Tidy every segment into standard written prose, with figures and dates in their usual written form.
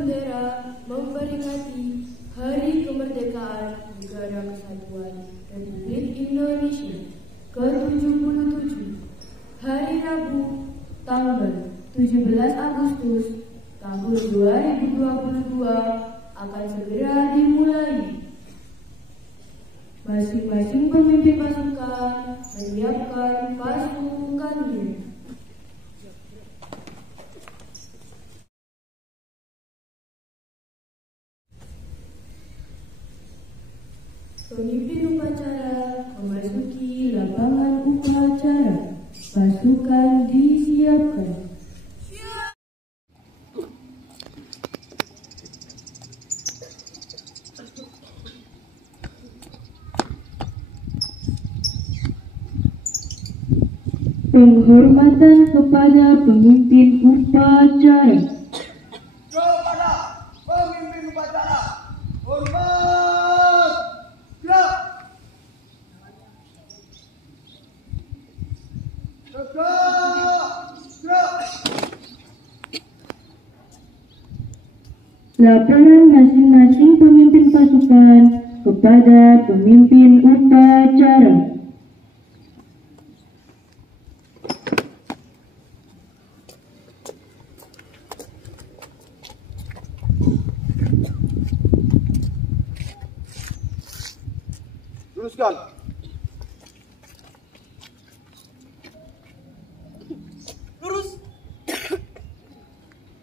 bendera memperingati Hari Kemerdekaan Negara Kesatuan Republik Indonesia ke-77, hari Rabu, tanggal 17 Agustus tahun 2022 akan segera dimulai. Masing-masing pemimpin pasukan menyiapkan pasukannya. Pemimpin upacara memasuki lapangan upacara. Pasukan disiapkan. Penghormatan kepada pemimpin upacara. Kepada pemimpin upacara, hormat, siap. Tegak, siap. Laporan masing-masing pemimpin pasukan kepada pemimpin upacara. Luruskan. Lurus.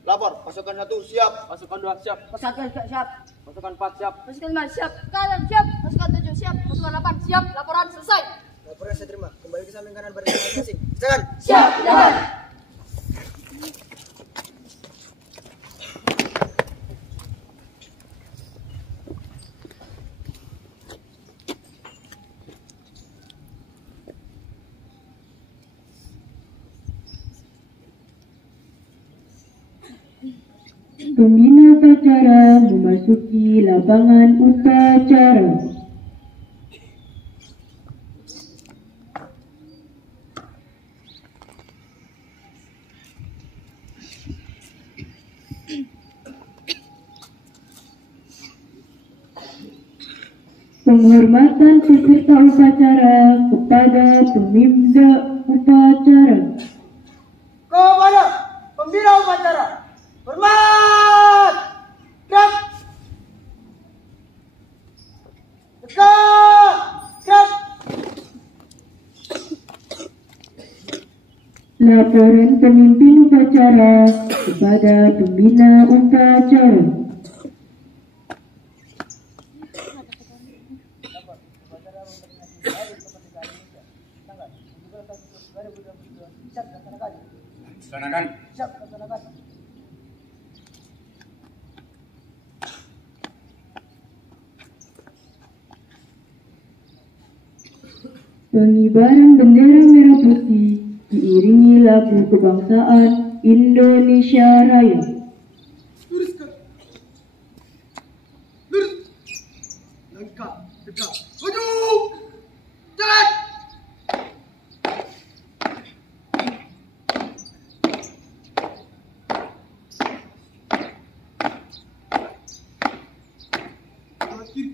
Lapor, pasukan 1 siap. Pasukan 2 siap. Pasukan 3 siap. Pasukan 4 siap. Pasukan 5 siap. Pasukan 6 siap. Pasukan 7 siap. Pasukan 8 siap. Laporan selesai. Laporan saya terima. Kembali ke samping kanan baris masing-masing. Silakan. Siap, jalan. Pembina upacara memasuki lapangan upacara. Penghormatan peserta upacara kepada pembina upacara. Kepada pembina upacara, hormat, siap. Tegak, siap. Laporan pemimpin upacara kepada pembina upacara. Laksanakan. Siap, laksanakan. Pengibaran bendera merah putih diiringi lagu kebangsaan Indonesia Raya. Luruskan. Lurus. Langkah, tegak. Maju. Jalan. Kiri.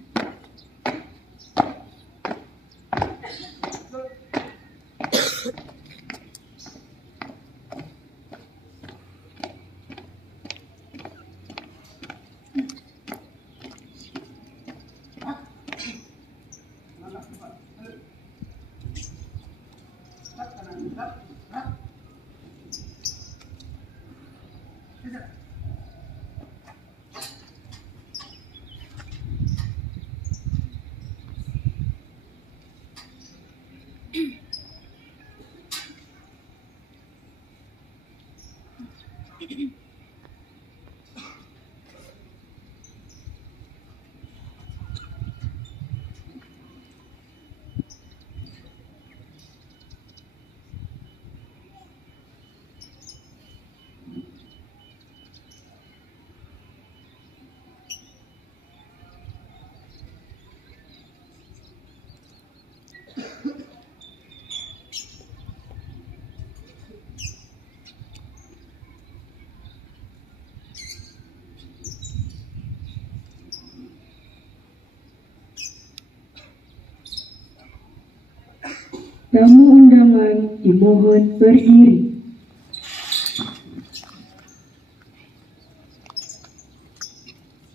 Tamu undangan dimohon berdiri.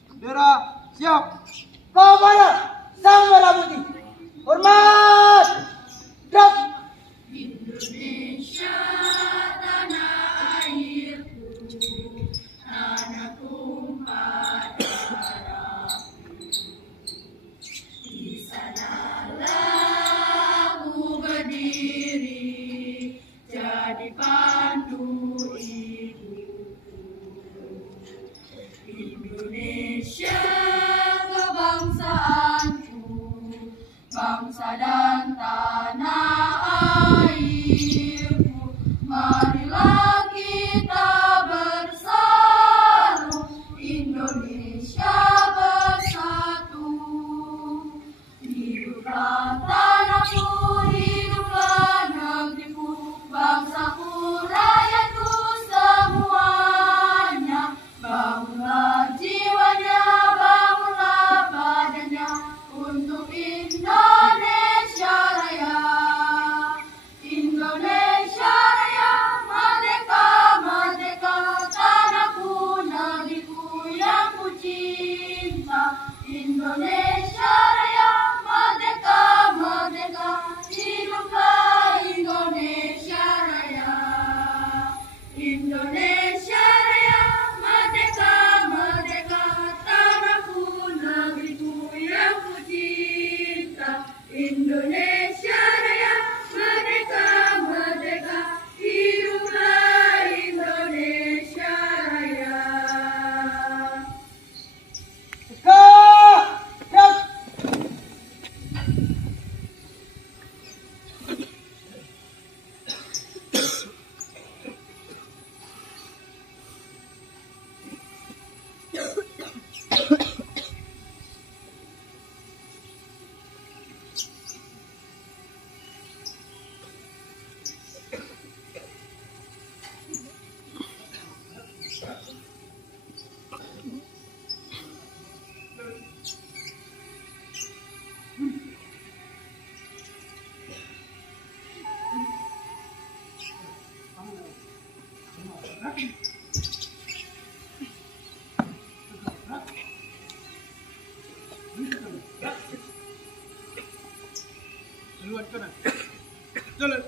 Bendera siap. Kepada Sang Merah Putih. Hormat. Drop. Indonesia kebangsaanku, bangsa dan tanah airku. Marilah kita bersatu, Indonesia bersatu. Hiduplah tanahku, hiduplah negeriku, bangsaku, rakyatku semuanya. Bangunlah jiwanya, bangunlah badannya untuk Indonesia Raya. Indonesia Raya, merdeka, merdeka, tanahku, negeriku yang ku cinta. Indonesia Raya, merdeka, merdeka, hiduplah Indonesia Raya. Indonesia Raya, merdeka, merdeka, tanahku, negeriku yang ku cinta. Indonesia Raya, merdeka, merdeka, hiduplah Indonesia Raya. Drop. Jalan.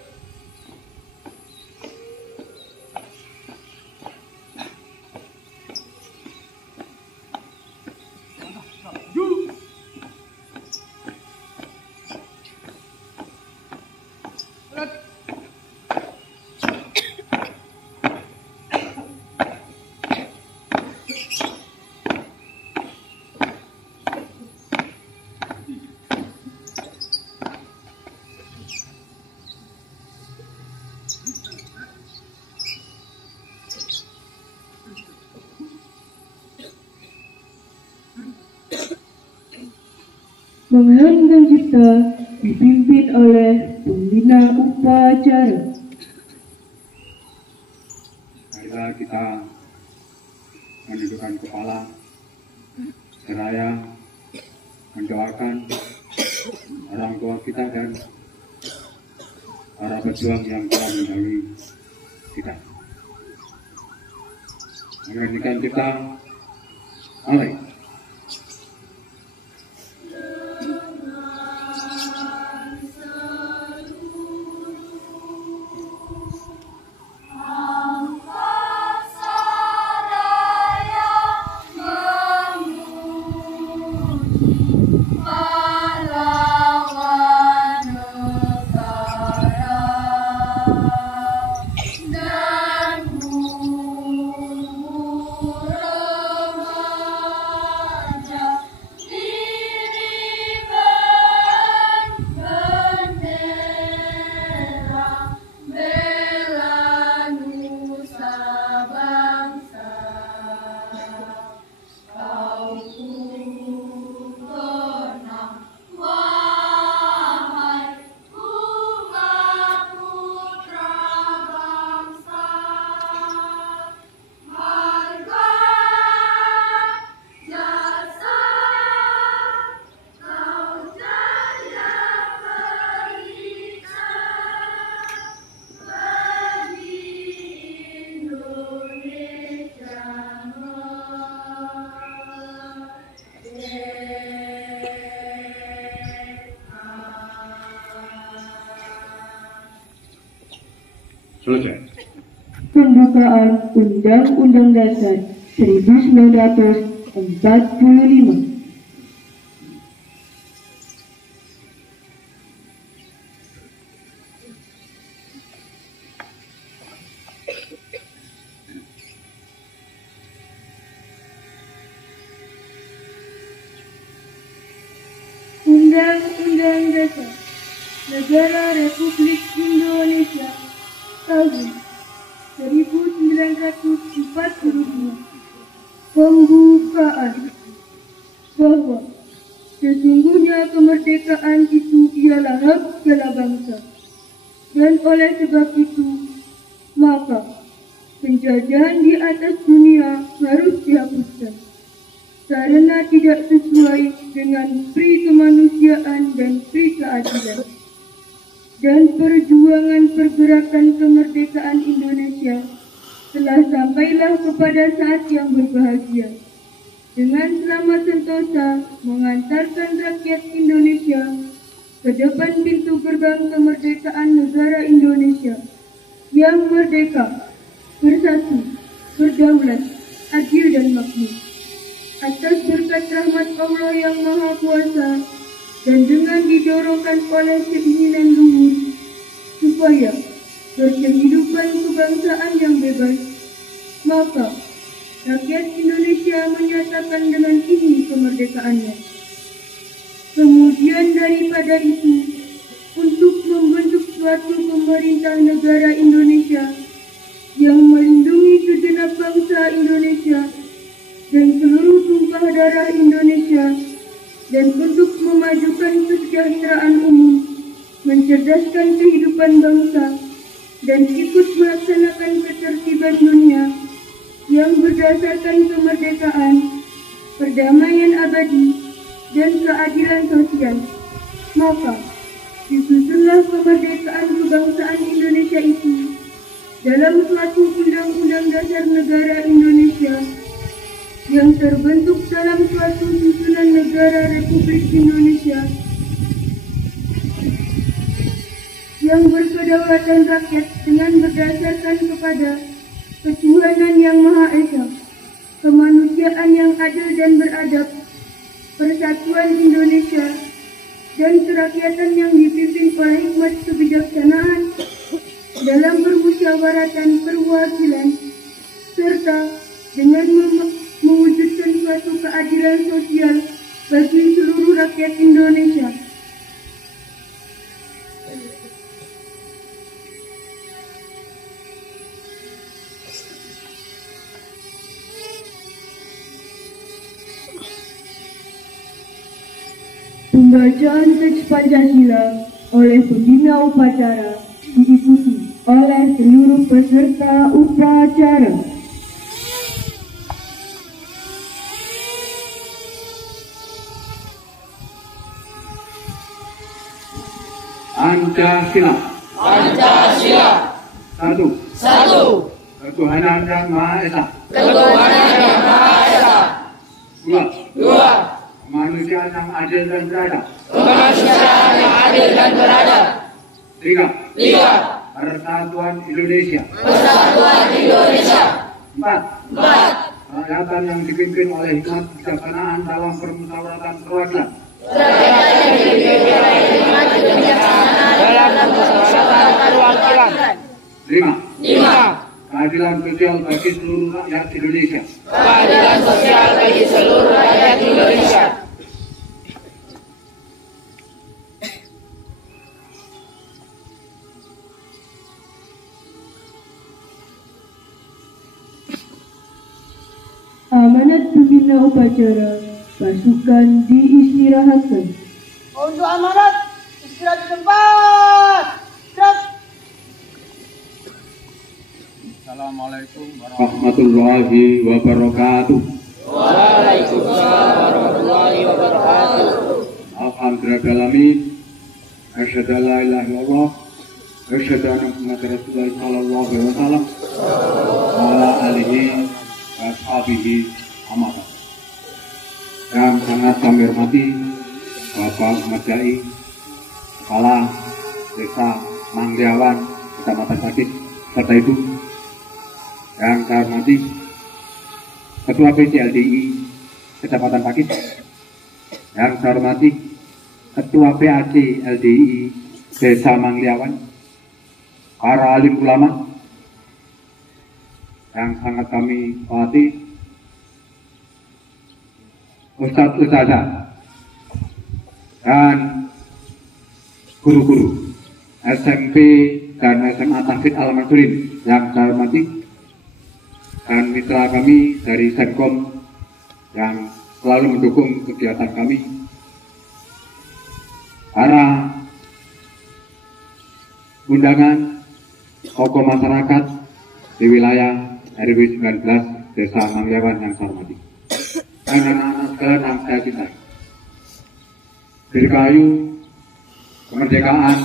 Mengharumkan cipta dipimpin oleh pembina upacara. Marilah kita menundukkan kepala, seraya mendoakan orang tua kita dan para pejuang yang telah mendahului kita. Menyanyikan kita, mari. Dan 1, 2, 3. Selesai. Pembukaan Undang-Undang Dasar 1945. Undang-Undang Dasar Negara Republik Indonesia tahun 1945. Pembukaan. Bahwa sesungguhnya kemerdekaan itu ialah hak segala bangsa, dan oleh sebab itu maka penjajahan di atas dunia harus dihapuskan karena tidak sesuai dengan pri kemanusiaan dan pri keadilan. Dan perjuangan pergerakan kemerdekaan Indonesia telah sampailah kepada saat yang berbahagia, dengan selamat sentosa mengantarkan rakyat Indonesia ke depan pintu gerbang kemerdekaan negara Indonesia yang merdeka, bersatu, berdaulat, adil dan makmur. Atas berkat rahmat Allah yang Maha Kuasa dan dengan didorongkan oleh keinginan luhur supaya berkehidupan kebangsaan yang bebas, maka rakyat Indonesia menyatakan dengan ini kemerdekaannya. Kemudian daripada itu, untuk membentuk suatu pemerintah negara Indonesia yang melindungi segenap bangsa Indonesia dan seluruh tumpah darah Indonesia, dan untuk memajukan kesejahteraan umum, mencerdaskan kehidupan bangsa, dan ikut melaksanakan ketertiban dunia yang berdasarkan kemerdekaan, perdamaian abadi, dan keadilan sosial. Maka disusunlah kemerdekaan kebangsaan Indonesia itu dalam suatu Undang-Undang Dasar Negara Indonesia yang terbentuk dalam suatu susunan negara Republik Indonesia yang berkedaulatan rakyat dengan berdasarkan kepada ketuhanan yang Maha Esa, kemanusiaan yang adil dan beradab, persatuan Indonesia, dan kerakyatan yang dipimpin oleh hikmat kebijaksanaan dalam permusyawaratan perwakilan, serta dengan mewujudkan suatu keadilan sosial bagi seluruh rakyat Indonesia. Pembacaan teks Pancasila oleh pembina upacara diikuti oleh seluruh peserta upacara. Pancasila. Pancasila. Satu. Ketuhanan yang Maha Esa. Ketuhanan yang Maha Esa. Dua. Kemanusiaan yang adil dan beradab. Kemanusiaan yang adil dan beradab. Tiga. Persatuan Indonesia. Empat. Kerakyatan yang dipimpin oleh hikmat kebijaksanaan dalam permusyawaratan perwakilan. Lima. Keadilan sosial bagi seluruh rakyat Indonesia. Amanat pembina upacara, pasukan diistirahatkan. Untuk amanat, istirahat di tempat. Assalamualaikum warahmatullahi wabarakatuh. Waalaikumsalam warahmatullahi wabarakatuh. Alhamdulillahirrahmanirrahim. Asyhadu an la ilaha illallah wa asyhadu anna Muhammadar Rasulullah sallallahu alaihi wasallam wa ala alihi wa ashabihi amata. Yang sangat kami hormati Bapak Ahmad Dai, Kepala Desa Manggiawan, Kecamatan Sakit, serta Ibu yang saya hormati Ketua PCLDI Kecamatan Pakis, yang saya hormati Ketua PAC LDI Desa Mangliawan, para alim ulama yang sangat kami hormati, Ustadz Ustazah dan guru-guru SMP dan SMA Tahfidz Al-Mansurin yang saya hormati, dan mitra kami dari Senkom yang selalu mendukung kegiatan kami, para undangan tokoh masyarakat di wilayah RW 19 Desa Mangliawan yang saya hormati, dan anak-anak sekalian yang saya cintai. Dirgahayu kemerdekaan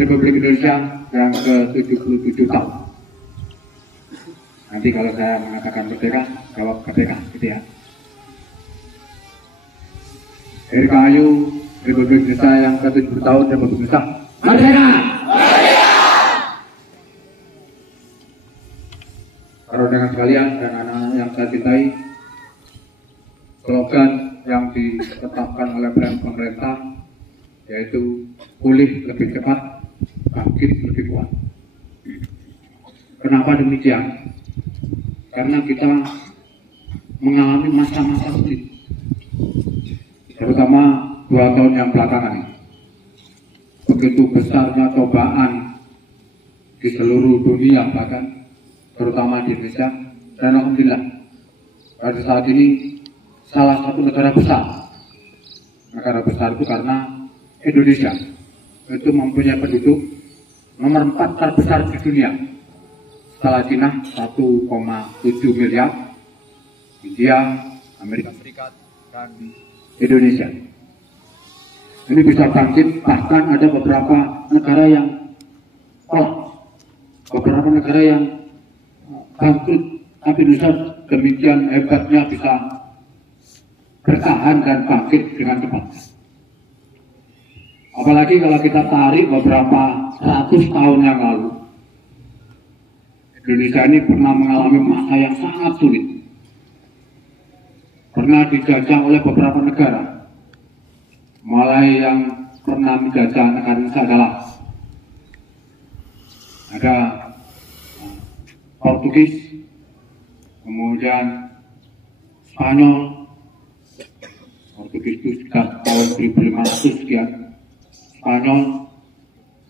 Republik Indonesia yang ke-77 tahun. Nanti kalau saya mengatakan merdeka, jawab merdeka, gitu ya. Dirgahayu Republik Indonesia yang ke-70 tahun Republik Indonesia. Merdeka! Merdeka! Para undangan sekalian dan anak-anak yang saya cintai, slogan yang ditetapkan oleh pemerintah yaitu pulih lebih cepat, bangkit lebih kuat. Kenapa demikian? Karena kita mengalami masa-masa sulit, terutama 2 tahun yang belakangan ini. Begitu besarnya cobaan di seluruh dunia, bahkan terutama di Indonesia, dan alhamdulillah pada saat ini salah satu negara besar itu karena Indonesia itu mempunyai penduduk nomor 4 terbesar di dunia setelah Cina 1,7 miliar, India, Amerika Serikat, dan Indonesia. Ini bisa bangkit, bahkan ada beberapa negara yang beberapa negara yang bangkrut, tapi Indonesia demikian hebatnya bisa bertahan dan bangkit dengan cepat. Apalagi kalau kita tarik beberapa 100 tahun yang lalu, Indonesia ini pernah mengalami masa yang sangat sulit. Pernah dijajah oleh beberapa negara. Mulai yang pernah menjajah negara Indonesia adalah ada Portugis, kemudian Spanyol. Portugis itu sekitar tahun 1500 sekian, Spanyol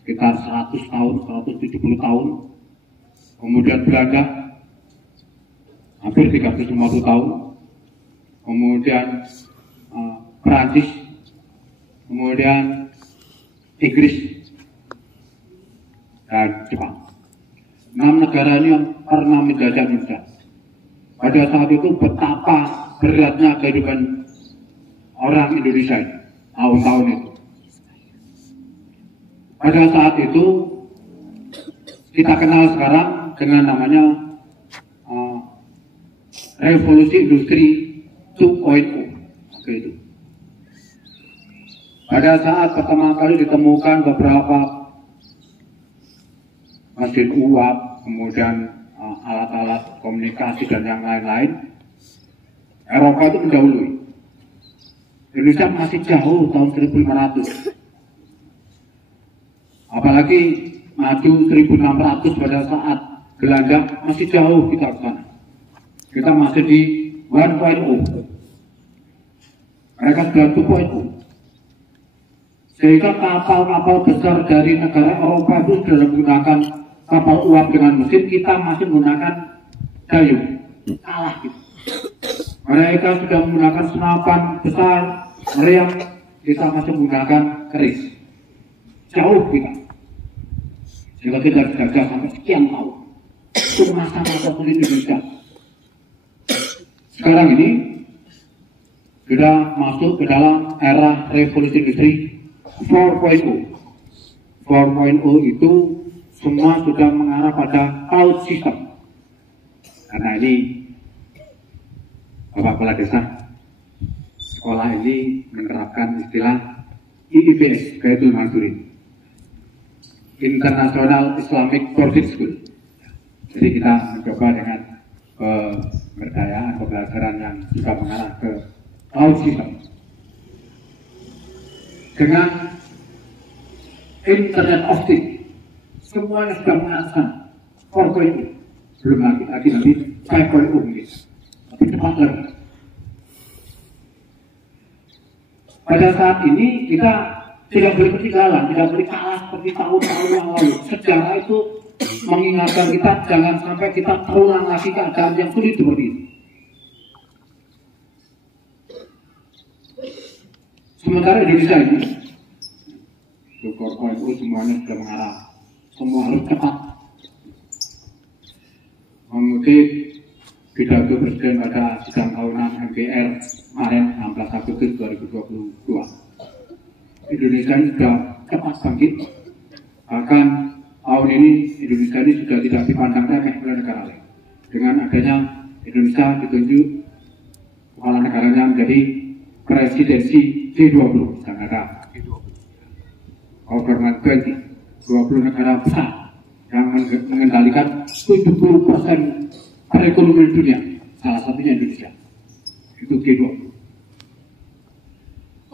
sekitar 100 tahun, 170 tahun, kemudian Belanda hampir 350 tahun, kemudian Perancis, kemudian Inggris, dan Jepang. 6 negara ini yang pernah menjajah Indonesia. Pada saat itu betapa beratnya kehidupan orang Indonesia ini, tahun-tahun itu. Pada saat itu kita kenal sekarang dengan namanya revolusi industri 2.0. Itu. Pada saat pertama kali ditemukan beberapa mesin uap, kemudian alat-alat komunikasi dan yang lain-lain, Eropa itu mendahului. Indonesia masih jauh tahun 1500. Apalagi maju 1600 pada saat Belanda, masih jauh kita ke sana. Kita masih di 1.0. Mereka sudah 2.0. Sehingga kapal-kapal besar dari negara Eropa itu sudah menggunakan kapal uap dengan mesin, kita masih menggunakan dayung. Kalah gitu. Mereka sudah menggunakan senapan besar, meriam, kita masih menggunakan keris. Jauh kita. Jika kita dijajah sampai sekian tahun, itu masa-masa sulit Indonesia. Sekarang ini sudah masuk ke dalam era revolusi industri 4.0. 4.0 itu semua sudah mengarah pada cloud system. Karena ini Bapak Kepala Desa, sekolah ini menerapkan istilah IIBS, Baitul Mansurin, International Islamic Boarding School. Jadi kita mencoba dengan pemberdayaan, pembelajaran yang juga mengarah ke autism. Dengan Internet of Things, semuanya sudah mengatakan 4.0, belum lagi nanti 5.0 mungkin, tapi cepat lagi. Pada saat ini kita tidak boleh ketinggalan, tidak boleh kalah seperti tahun-tahun yang lalu. Sejarah itu mengingatkan kita jangan sampai kita terulang lagi keadaan yang sulit seperti ini. Sementara Indonesia ini, itu semuanya sudah mengarah, semua harus cepat. Mengutip pidato Presiden pada sidang tahunan MPR kemarin 16 Agustus 2022, Indonesia ini sudah cepat bangkit. Bahkan tahun ini Indonesia ini sudah tidak dipandang remeh oleh negara lain. Dengan adanya Indonesia ditunjuk kepala negaranya menjadi presidensi G20, dan ada Government 20 negara besar yang mengendalikan 70% perekonomian dunia, salah satunya Indonesia, itu G20.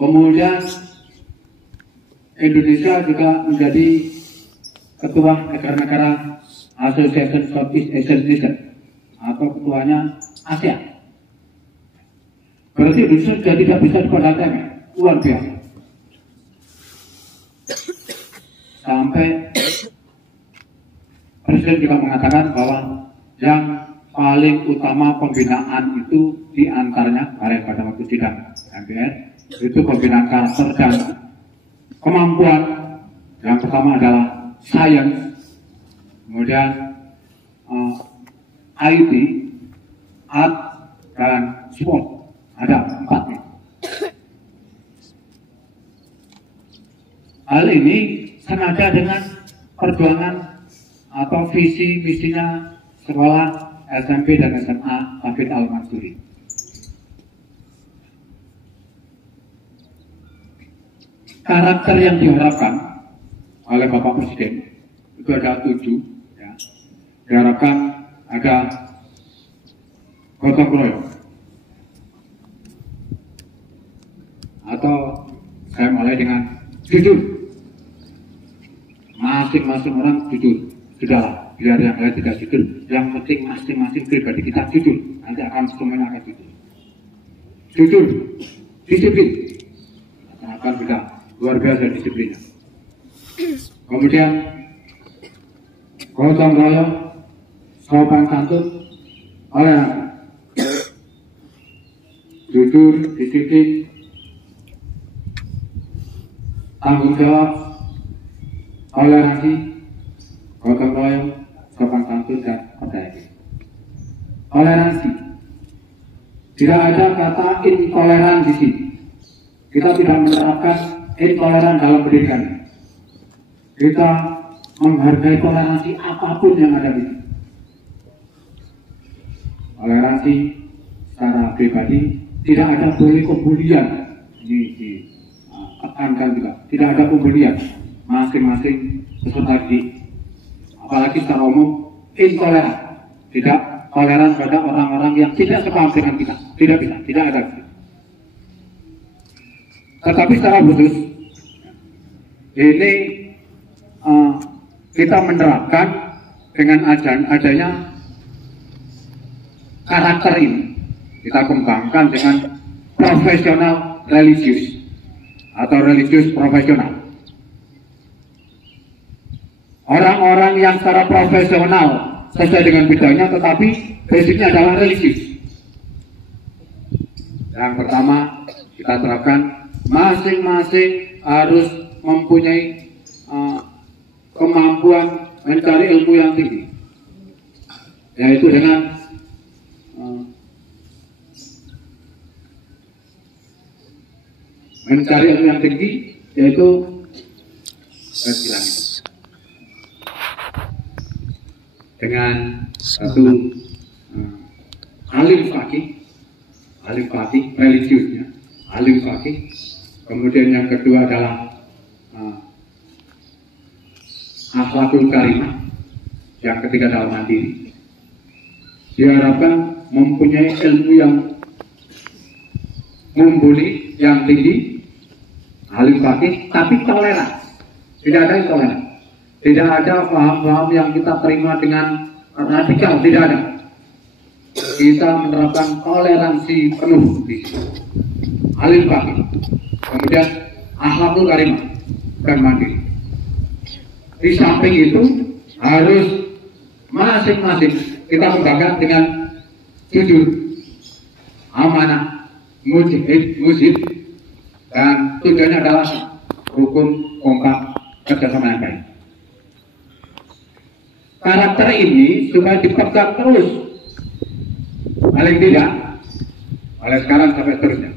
Kemudian Indonesia juga menjadi ketua negara-negara Association Southeast Asian Nation atau ketuanya ASEAN. Berarti Indonesia sudah tidak bisa dipandang luar biasa. Sampai Presiden juga mengatakan bahwa yang paling utama pembinaan itu diantaranya kemarin pada waktu sidang MPR itu pembinaan karakter dan kemampuan. Yang pertama adalah science, kemudian IT, art, dan sport. Ada 4 nih. Hal ini senada dengan perjuangan atau visi misinya sekolah SMP dan SMA Hafidz Al-Mansuri. Karakter yang diharapkan oleh Bapak Presiden itu ada 7. Ya. Diharapkan ada gotong royong, atau saya mulai dengan jujur. Masing-masing orang jujur. Sudahlah, biar yang lain tidak jujur. Yang penting masing-masing pribadi kita jujur. Nanti akan semuanya akan jujur. Jujur, disiplin. Akan sudah luar biasa disiplinnya. Kemudian gotong royong, sopan santun, oleh jujur, disiplin, tanggung jawab, toleransi, gotong royong, sopan santun, dan percaya diri. Toleransi. Tidak ada kata intoleran di sini. Kita tidak menerapkan intoleran dalam pendidikan. Kita menghargai toleransi apapun yang ada di sini. Toleransi secara pribadi, tidak ada boleh pembulian. Ini ditekankan juga. Tidak ada pembulian. Masing-masing peserta didik, apalagi secara umum, intoleran. Tidak toleran pada orang-orang yang tidak sepaham dengan kita. Tidak bisa, tidak ada. Tetapi secara khusus, ini kita menerapkan dengan adanya karakter ini. Kita kembangkan dengan profesional religius atau religius profesional. Orang-orang yang secara profesional sesuai dengan bidangnya, tetapi basicnya adalah religius. Yang pertama kita terapkan, masing-masing harus mempunyai kemampuan mencari ilmu yang tinggi, yaitu dengan mencari ilmu yang tinggi, yaitu dengan satu alim fakih religiusnya, alim fakih. Kemudian yang kedua adalah akhlakul karimah, yang ketiga adalah mandiri. diharapkan mempunyai ilmu yang mumpuni, yang tinggi, alim fakih, tapi toleran. Tidak ada yang toleran. Tidak ada paham-paham yang kita terima dengan radikal, tidak ada. Kita menerapkan toleransi penuh di alim fakih. Kemudian akhlakul karimah dan mandiri. Di samping itu harus masing-masing kita membanggakan dengan jujur, amanah, mujib, dan tujuannya adalah rukun, kompak, kerjasama yang baik. Karakter ini supaya dipegang terus, paling tidak oleh sekarang sampai seterusnya.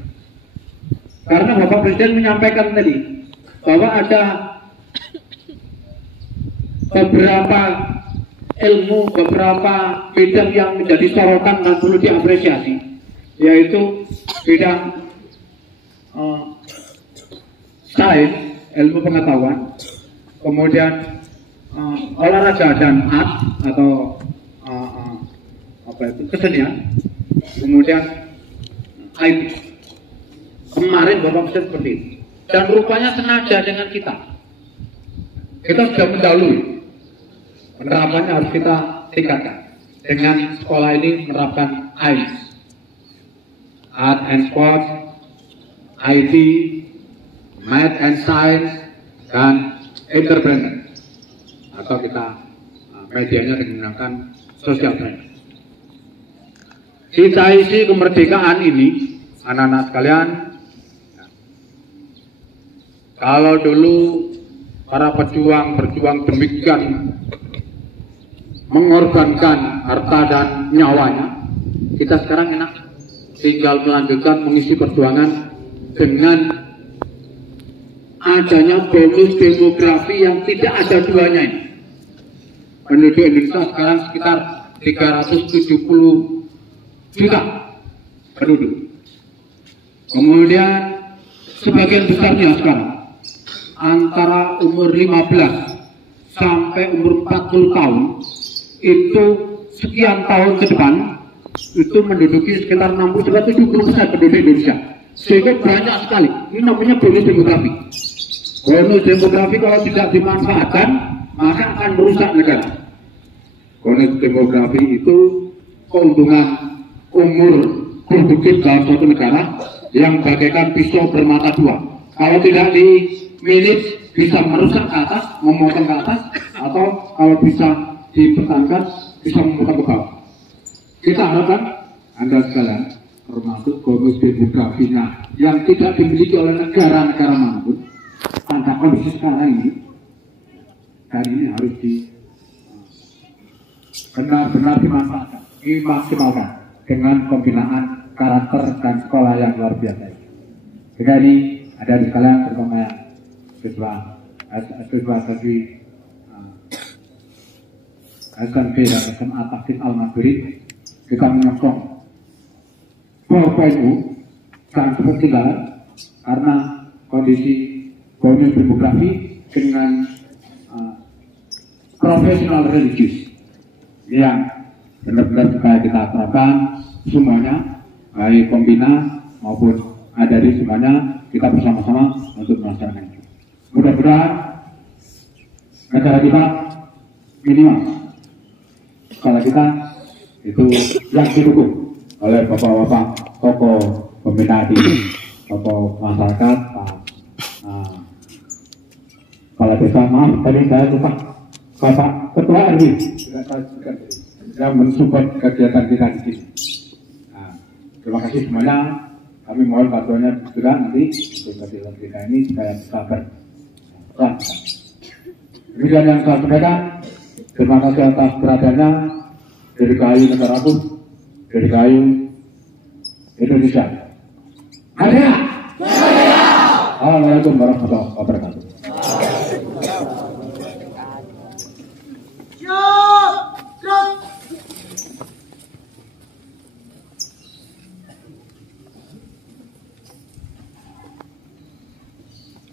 Karena Bapak Presiden menyampaikan tadi bahwa ada beberapa ilmu, beberapa bidang yang menjadi sorotan dan perlu diapresiasi, yaitu bidang sains, ilmu pengetahuan, kemudian olahraga dan art atau kesenian, kemudian IT. Kemarin Bapak Presiden seperti itu, dan rupanya senada dengan kita. Kita sudah mendahului. Penerapannya harus kita tingkatkan dengan sekolah ini menerapkan AIS, Art and Sport, IT, Math and Science, dan Entrepreneur, atau kita medianya menggunakan social training. Cita-cita kemerdekaan ini, anak-anak sekalian, kalau dulu para pejuang berjuang demikian mengorbankan harta dan nyawanya, kita sekarang enak tinggal melanjutkan mengisi perjuangan dengan adanya bonus demografi yang tidak ada duanya ini. Penduduk Indonesia sekarang sekitar 370 juta penduduk. Kemudian sebagian besarnya sekarang antara umur 15 sampai umur 40 tahun, itu sekian tahun ke depan itu menduduki sekitar 60-70% penduduk Indonesia, sehingga banyak sekali. Ini namanya bonus demografi. Bonus demografi kalau tidak dimanfaatkan maka akan merusak negara. Bonus demografi itu keuntungan umur produktif dalam suatu negara yang bagaikan pisau bermata dua. Kalau tidak dimiliki bisa merusak ke atas, memotong ke atas, atau kalau bisa dipertahankan bisa memotong ke bawah. Kita harapkan Anda sekalian, termasuk bonus demografinya yang tidak dimiliki oleh negara-negara manapun, pada kondisi sekarang ini, dan ini harus benar-benar dimanfaatkan, dimaksimalkan dengan pembinaan karakter dan sekolah yang luar biasa. Jadi ini ada di sekalian terutama yang siswa tadi SMB dan SMA Takdim Al-Madrid, kita menyokong Bapak Ibu dan ketinggalan karena kondisi bonus demografi dengan profesional religius yang benar-benar supaya kita terapkan semuanya, baik pembina maupun adari semuanya, kita bersama-sama untuk melaksanakan itu. Mudah-mudahan negara kita minimal skala kita itu yang didukung oleh bapak-bapak tokoh pembina di tokoh masyarakat, kepala desa, maaf tadi saya lupa, Bapak Ketua RW yang mensupport kegiatan kita di sini. Terima kasih semuanya. Kami mohon bantuannya juga nanti untuk kegiatan kita ini supaya bisa berperan. Demikian yang saya sampaikan. Terima kasih atas perhatiannya. Dirgahayu negaraku, dirgahayu Indonesia. Merdeka! Assalamualaikum warahmatullahi wabarakatuh.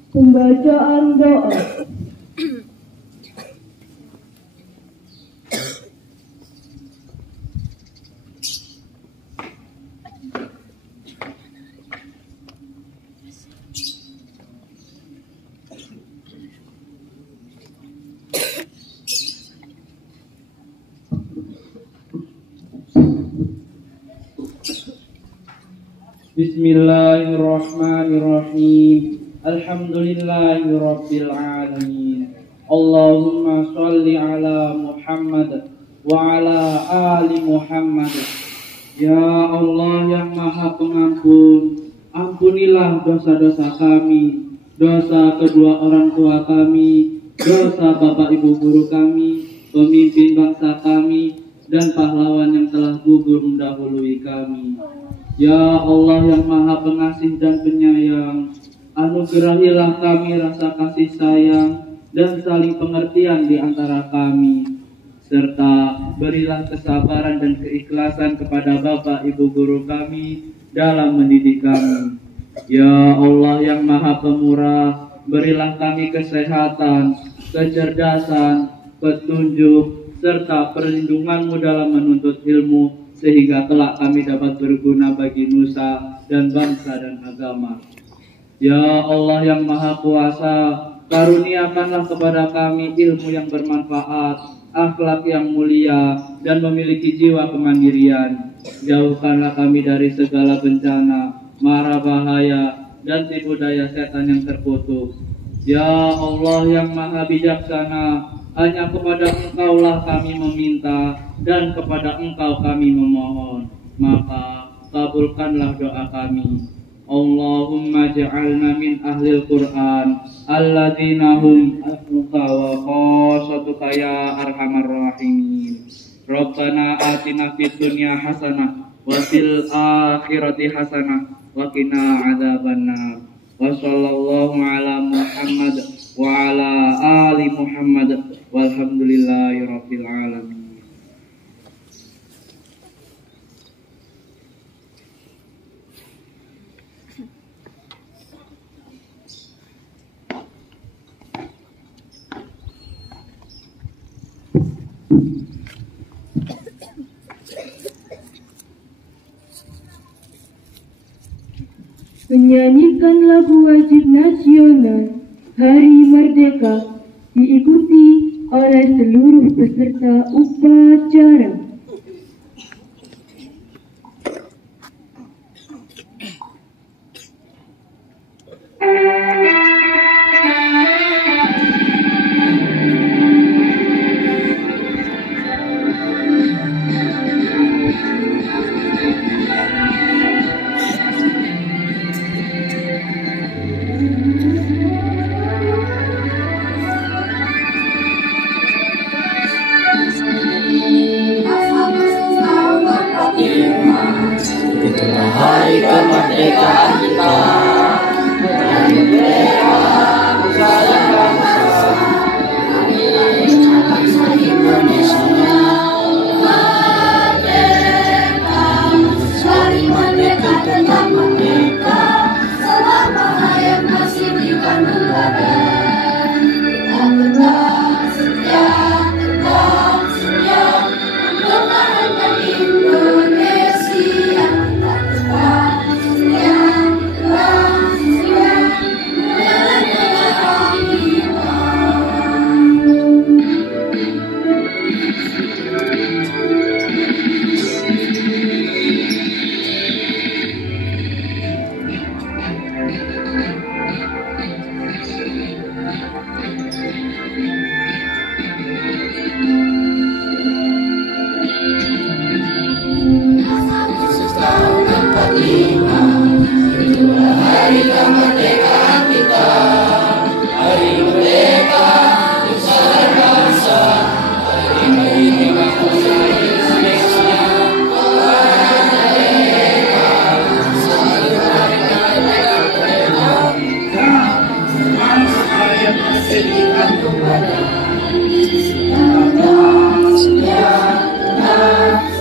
Pembacaan doa. Bismillahirrahmanirrahim. Alhamdulillahirabbil alamin. Allahumma sholli ala Muhammad wa ala ali Muhammad. Ya Allah yang Maha Pengampun, ampunilah dosa-dosa kami, dosa kedua orang tua kami, dosa bapak ibu guru kami, pemimpin bangsa kami, dan pahlawan yang telah gugur mendahului kami. Ya Allah yang Maha Pengasih dan Penyayang, anugerahilah kami rasa kasih sayang dan saling pengertian di antara kami, serta berilah kesabaran dan keikhlasan kepada Bapak Ibu guru kami dalam mendidik kami. Ya Allah yang Maha Pemurah, berilah kami kesehatan, kecerdasan, petunjuk, serta perlindungan-Mu dalam menuntut ilmu, sehingga kelak kami dapat berguna bagi nusa dan bangsa dan agama. Ya Allah yang Maha Kuasa, karuniakanlah kepada kami ilmu yang bermanfaat, akhlak yang mulia, dan memiliki jiwa kemandirian. Jauhkanlah kami dari segala bencana, mara bahaya, dan tipu daya setan yang terkutuk. Ya Allah yang Maha Bijaksana, hanya kepada Engkaulah kami meminta dan kepada Engkau kami memohon. Maka kabulkanlah doa kami. Allahumma ja'alna min ahlil Qur'an alladzina hum ahluka wa khasatuka ya arhamar rahimin. Rabbana atina fid dunya hasanah wa fil akhirati hasanah wa qina adzabannar. Wa sallallahu ala Muhammad wa ala ali Muhammad walhamdulillahi rabbil alamin. Menyanyikan lagu wajib nasional Hari Merdeka diikuti oleh seluruh peserta upacara. Hari kemerdekaan kita, hari merdeka, nusa dan bangsa, hari lahirnya bangsa Indonesia. Merdeka, hari merdeka tetap merdeka, selama hayat masih di kandung badan. Kita tetap setia, mempertahankan Indonesia. Hari kemerdekaan kita, hari merdeka, nusa dan bangsa, hari lahirnya bangsa Indonesia. Merdeka, selalu merdeka, bangsa yang masih di kandung badan.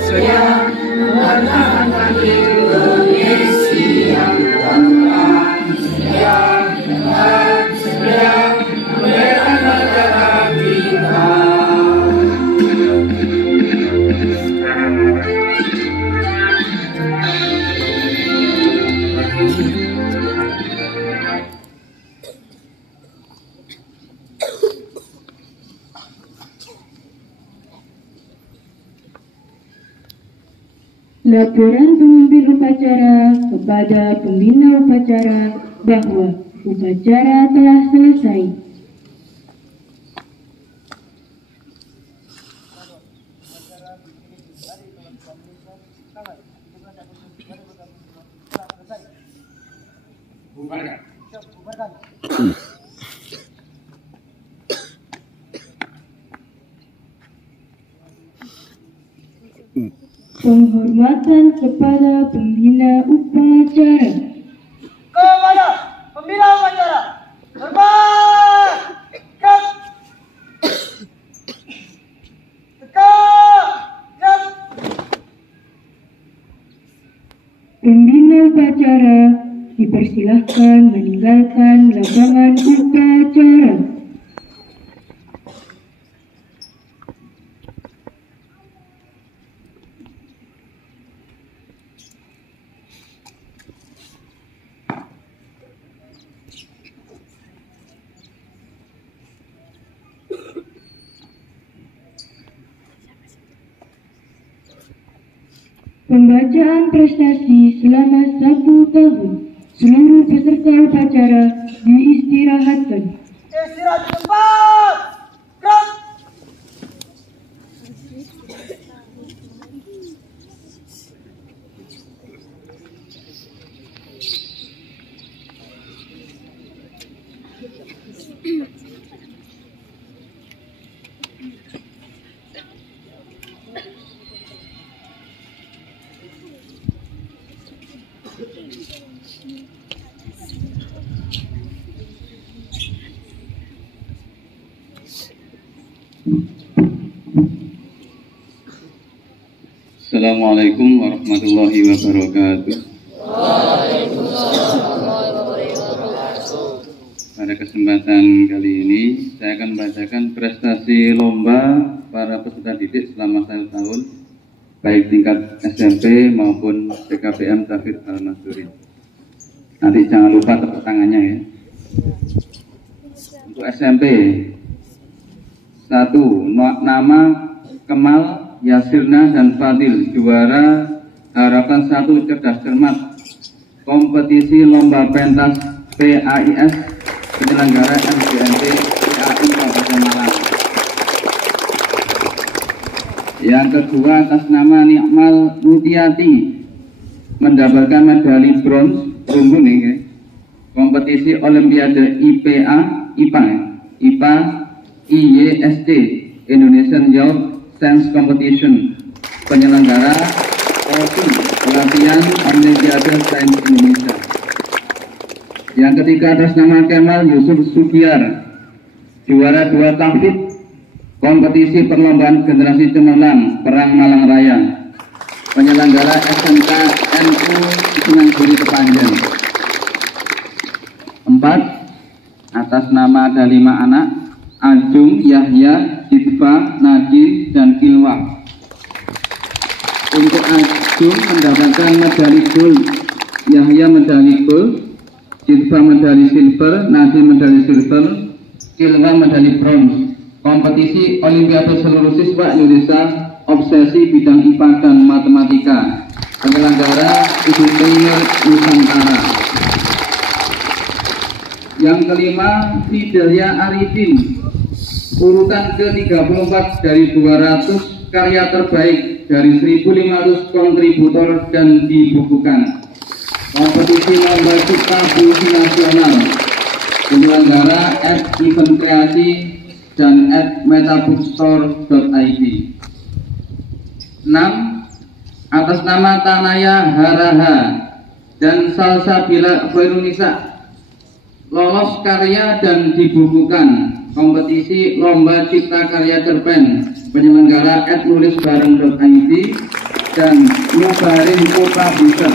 Setia, mempertahankan Indonesia. Laporan pemimpin upacara upacara kepada pembina upacara bahwa upacara telah selesai. Bubarkan. Penghormatan kepada pembina upacara. Kepada pembina upacara. Hormat. Gerak. Tegak. Gerak. Pembina upacara dipersilahkan meninggalkan lapangan upacara. Pembacaan prestasi selama 1 tahun. Seluruh peserta upacara diistirahatkan. Istirahat di tempat. Gerak. Assalamualaikum warahmatullahi wabarakatuh. Pada kesempatan kali ini saya akan membacakan prestasi lomba para peserta didik selama 1 tahun, baik tingkat SMP maupun PKBM Tafid Al-Masuri. Nanti jangan lupa tepuk tangannya ya. Untuk SMP, 1. Nama Kemal, Yasirna dan Fadil, juara Harapan 1 Cerdas Cermat, kompetisi lomba pentas PAIS penyelenggara MGMT PAI Kabupaten Malang. Yang kedua, atas nama Nikmal Mutiati, mendapatkan medali bronze perunggu nih ya. Kompetisi Olimpiade IPA IYST Indonesian Youth Science Competition, penyelenggara OSI pelatihan Olimpiade Sains Indonesia. Yang ketiga, atas nama Kemal Yusuf Sugiar, juara 2 Tafid kompetisi perlombaan generasi cemerlang Perang Malang Raya, penyelenggara SMK NU Sunan Giri Kepanjen. 4. Atas nama ada 5 anak, Ajung, Yahya, Jitfa, Najin, dan Kilwa. Untuk Ajung mendapatkan medali gold, Yahya medali gold, Jitfa medali silver, Najin medali silver, Kilwa medali bronze. Kompetisi Olimpiade seluruh siswa Indonesia obsesi bidang IPA dan matematika, penyelenggara Ibu Premier Nusantara. Yang kelima, Fidelia Arifin, urutan ke-34 dari 200 karya terbaik dari 1.500 kontributor dan dibukukan. Kompetisi lomba cipta puisi nasional, penyelenggara @event kreasi dan @metabookstore.id. 6. Atas nama Tanaya Haraha dan Salsabila Khairunisa, lolos karya dan dibukukan. Kompetisi lomba cipta karya cerpen, penyelenggara @nulisbareng.id dan Mubarin Kota Buser.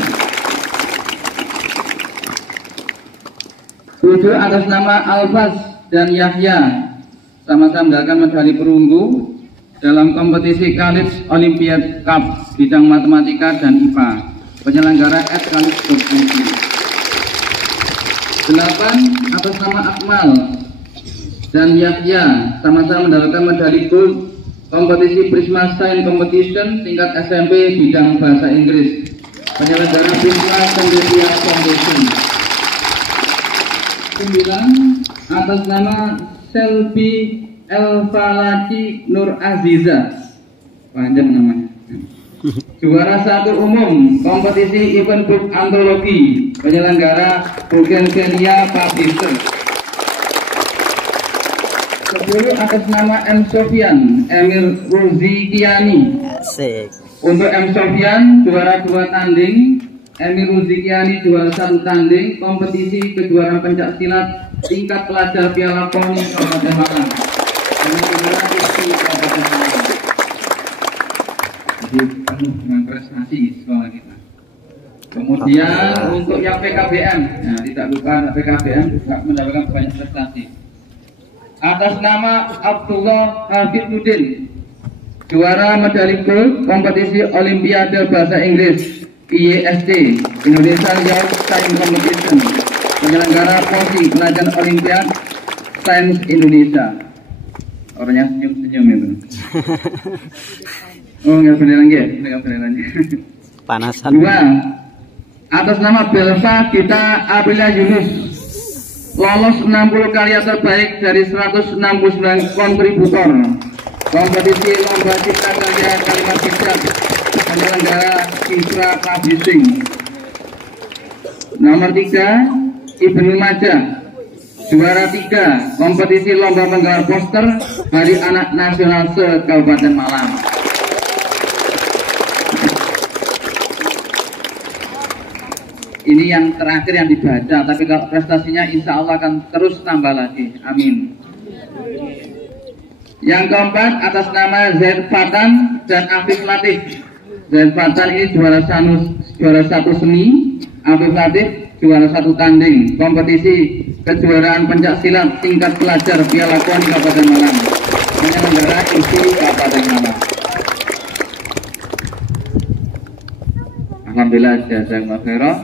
7. Atas nama Alfas dan Yahya, sama-sama mendapatkan medali perunggu dalam kompetisi Kalips Olympiad Cup bidang matematika dan IPA, penyelenggara @kalips.id. 8. Atas nama Akmal dan Yahya, sama-sama mendapatkan medali gold kompetisi Prisma Science Competition tingkat SMP bidang bahasa Inggris, penyelenggara Bisma Tendesia Foundation. 9. Atas nama Selvi Elfalaki Nur Aziza, panjang namanya, juara 1 umum kompetisi event book antologi, penyelenggara Bougainvillea Publisher. 10. Atas nama M. Sofyan Emir Ruzikiani. Asik. Untuk M. Sofyan juara 2 tanding, Emir Ruzikiani juara 1 tanding, kompetisi kejuaraan pencak silat tingkat pelajar Piala Poni Kabupaten Malang. Jadi penuh dengan prestasi sekolah kita. Kemudian untuk yang PKBM, nah, tidak lupa PKBM juga mendapatkan banyak prestasi. Atas nama Abdullah Hafizuddin, juara medali gold kompetisi Olimpiade Bahasa Inggris IESC Indonesia Youth Science Competition, penyelenggara POSI Pelajaran Olimpiade Sains Indonesia. Orangnya senyum-senyum itu. Oh, nggak bener lagi ya? Nggak bener lagi. Panasan. 2. Atas nama Belva Gita Aprilia Yunus, lolos 60 karya terbaik dari 169 kontributor kompetisi lomba cipta karya kalimat bijak, penyelenggara Isra Publishing. Nomor 3, Ibnu Majah, juara 3 kompetisi lomba penggelar poster Hari Anak Nasional se-Kabupaten Malang. Ini yang terakhir yang dibaca, tapi kalau prestasinya insya Allah akan terus tambah lagi. Amin. Yang keempat, atas nama Zaid Fatan dan Afif Latif. Zaid Fatan ini juara 1 seni, Afif Latif juara 1 tanding, kompetisi kejuaraan pencak silat tingkat pelajar Piala Poni Kabupaten Malang, penyelenggara ISI Kabupaten Malang. Alhamdulillah, jazakallahu khairan.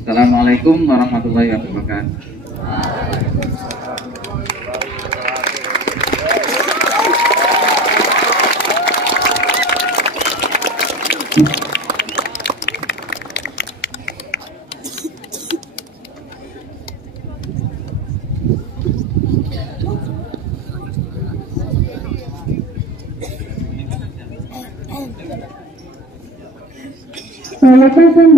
Assalamualaikum warahmatullahi wabarakatuh. Pelepasan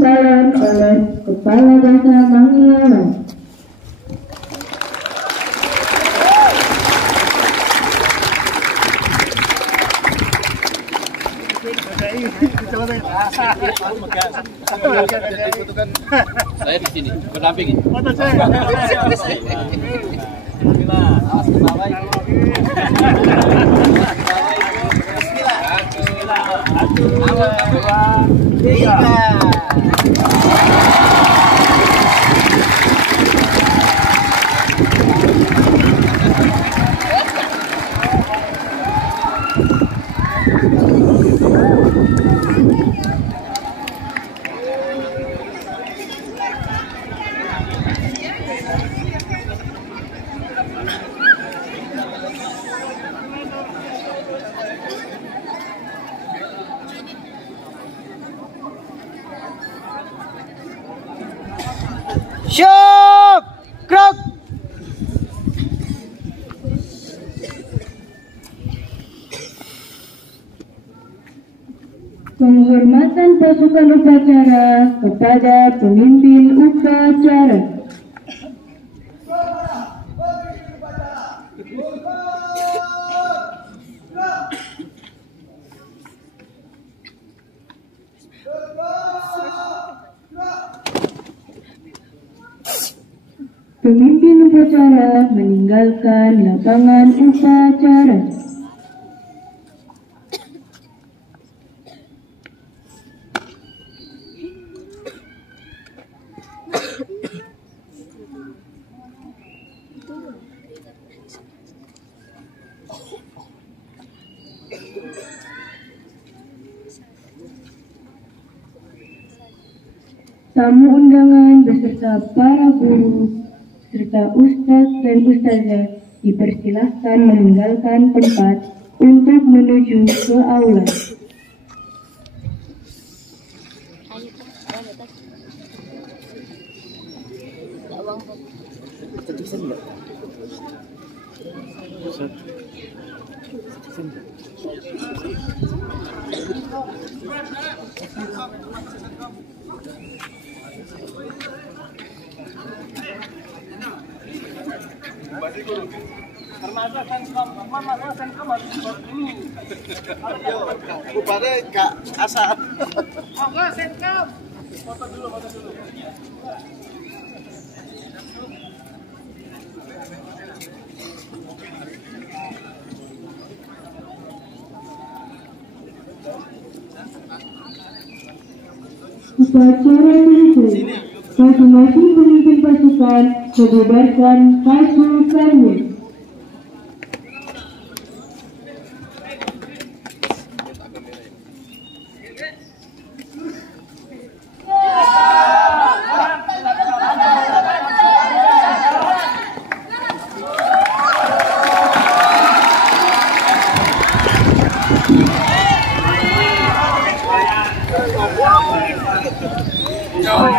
balon oleh Kepala Desa Mangialan. Saya di sini berdampingi. Syuk! Krok! Penghormatan pasukan upacara kepada pemimpin upacara. Pemimpin upacara meninggalkan lapangan upacara. Tamu undangan beserta para guru serta ustadz dan ustazah dipersilahkan meninggalkan tempat untuk menuju ke aula. Bubarnya gak asal. Upacara selesai. Masing-masing pemimpin pasukan membubarkan pasukannya. Jauh.